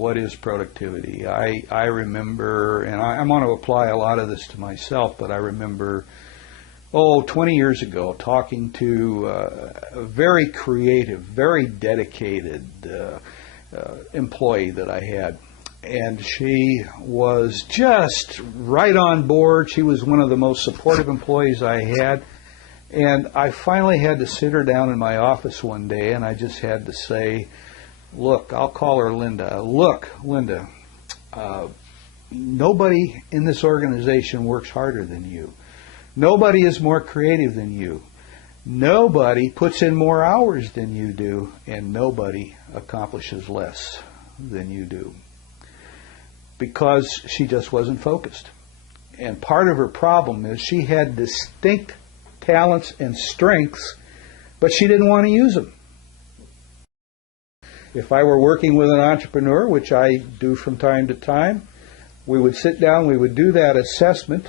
what is productivity. I remember, and I'm going to apply a lot of this to myself, but I remember, 20 years ago, talking to a very creative, very dedicated employee that I had. And she was just right on board. She was one of the most supportive employees I had. And I finally had to sit her down in my office one day, and I just had to say, look, I'll call her Linda. Look, Linda, nobody in this organization works harder than you. Nobody is more creative than you. Nobody puts in more hours than you do, and nobody accomplishes less than you do. Because she just wasn't focused. And part of her problem is she had distinct talents and strengths, but she didn't want to use them. If I were working with an entrepreneur, which I do from time to time, we would sit down, we would do that assessment,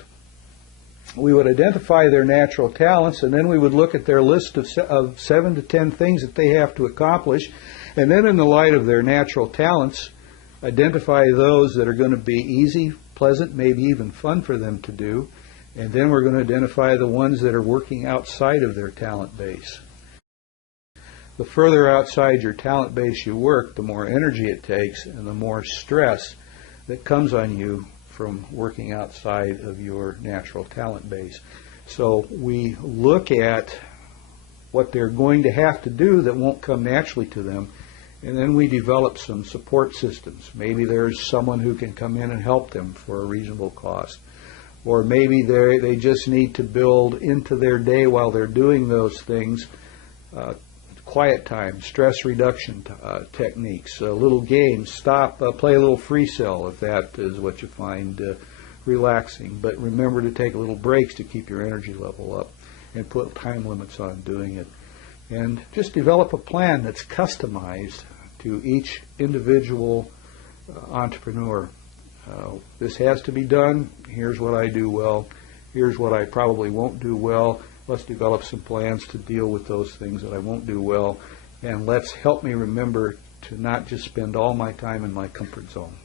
we would identify their natural talents, and then we would look at their list of 7 to 10 things that they have to accomplish, and then in the light of their natural talents, identify those that are going to be easy, pleasant, maybe even fun for them to do, and then we're going to identify the ones that are working outside of their talent base. The further outside your talent base you work, the more energy it takes and the more stress that comes on you from working outside of your natural talent base. So we look at what they're going to have to do that won't come naturally to them, and then we develop some support systems. Maybe there's someone who can come in and help them for a reasonable cost. Or maybe they just need to build into their day while they're doing those things quiet time, stress reduction techniques, little games, stop, play a little free cell if that is what you find relaxing. But remember to take little breaks to keep your energy level up and put time limits on doing it. And just develop a plan that's customized to each individual entrepreneur. This has to be done. Here's what I do well. Here's what I probably won't do well. Let's develop some plans to deal with those things that I won't do well. And let's help me remember to not just spend all my time in my comfort zone.